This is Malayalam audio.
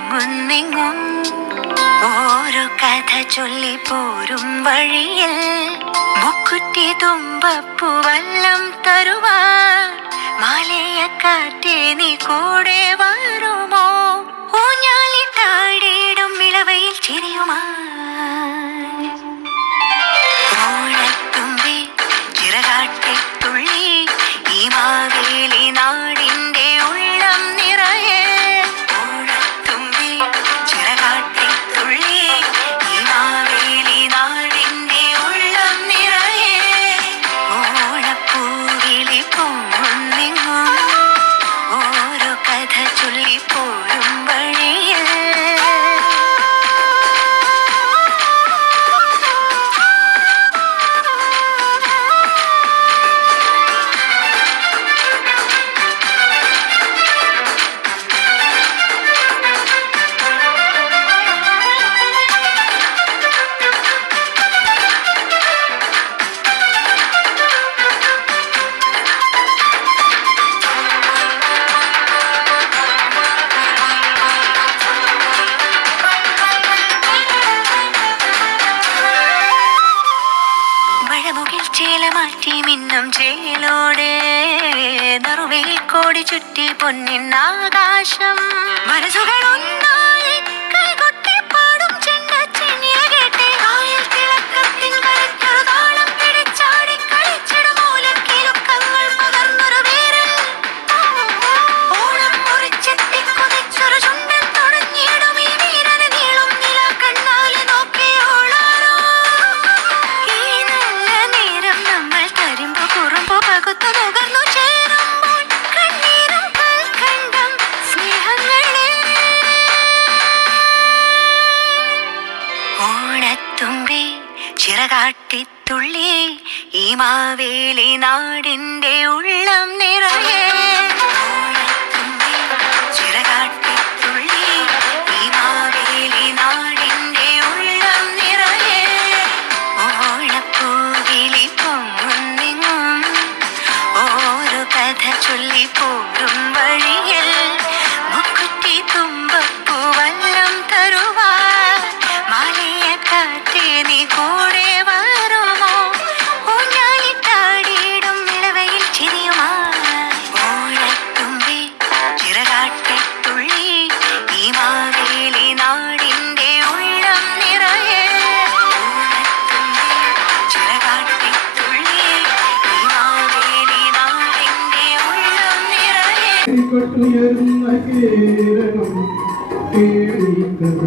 അങ്ങുന്നിങ്ങും ഓരോ കഥ ചൊല്ലി പോരും വഴിയിൽ മുക്കുറ്റി തുമ്പപ്പൂ വല്ലം തരുവാൻ മാലയക്കാറ്റേ നീ കൂടെ വരുമോ? ഊഞ്ഞാലിട്ടാടിയിടും ഇളവയിൽ ചിരിയുമാ ഓണത്തുമ്പി ചിറകാട്ടിത്തുള്ളി ഈ മാവേലി നാടിന്റെ ഉള്ളം നിറയെ. ഓണത്തുമ്പി ചിറകാട്ടിത്തുള്ളി ഈ മാവേലി നാടിന്റെ ഉള്ളം നിറയെ. ഓണപ്പൂവിളി പൊങ്ങുന്നെങ്ങും ഓരോ കഥ ചൊല്ലി പോരും വഴിയിൽ. മഴമുകിൽ ചേല മാറ്റി മിന്നും ചേലോടെ നറുവയിൽ കോടി ചുറ്റി പൊന്നിന്നാകാശം. മനസ്സുകൾ ഒന്നായി കൈകൊട്ടി പാടും ചെണ്ടച്ചെന്നിയ കേട്ടെ കായൽ തിളക്കത്തിൻ കരയ്ക്കൊരു താളം പിടിച്ചാടി കളിച്ചിടും മൂലക്കിലുക്കങ്ങൾ പകർന്നൊരു വേരൽ. ഓണം മുറിച്ചെത്തി കൊതിച്ചൊരു ചുണ്ടൻ തുടങ്ങിയിടും ഈ വീരന് നീളും നില കണ്ണാലെ നോക്കിയോളാരോ. ഈ നല്ല നേരം നമ്മൾ തരുമ്പോ കുറുമ്പോ പകുത്തു നുകർന്നു ചേരുമ്പോൾ കണ്ണീരും കൽക്കണ്ടം സ്നേഹങ്ങളെ. ഓണത്തുമ്പി ചിറകാട്ടിത്തുള്ളി ഈ മാവേലി നാടിന്റെ ഉള്ളം നിറയെ. ഓണത്തുമ്പി ചിറകാട്ടിത്തുള്ളി ഈ മാവേലി നാടിന്റെ ഉള്ളം നിറയെ. ഓണപ്പൂവിളി പൊങ്ങുന്നെങ്ങും ഓരോ കഥ ചൊല്ലി പോരും വഴിയിൽ മുക്കുറ്റി തുമ്പപ്പൂ വല്ലം തരുവാൻ മാലയക്കാറ്റേ നീ കൂടെ വരുമോ? ഊഞ്ഞാലിട്ടാടിയിടും ഇളവയിൽ ചിരിയുമായി. ഓണത്തുമ്പി ചിറകാട്ടിത്തുള്ളി ഈ മാവേലി നാടിന്റെ ഉള്ളം നിറയെ. ഓണത്തുമ്പി ചിറകാട്ടിത്തുള്ളി ഈ മാവേലി നാടിന്റെ ഉള്ളം നിറയെ. കൊട്ടുയർന്ന കേരളം കേളിക്കഥ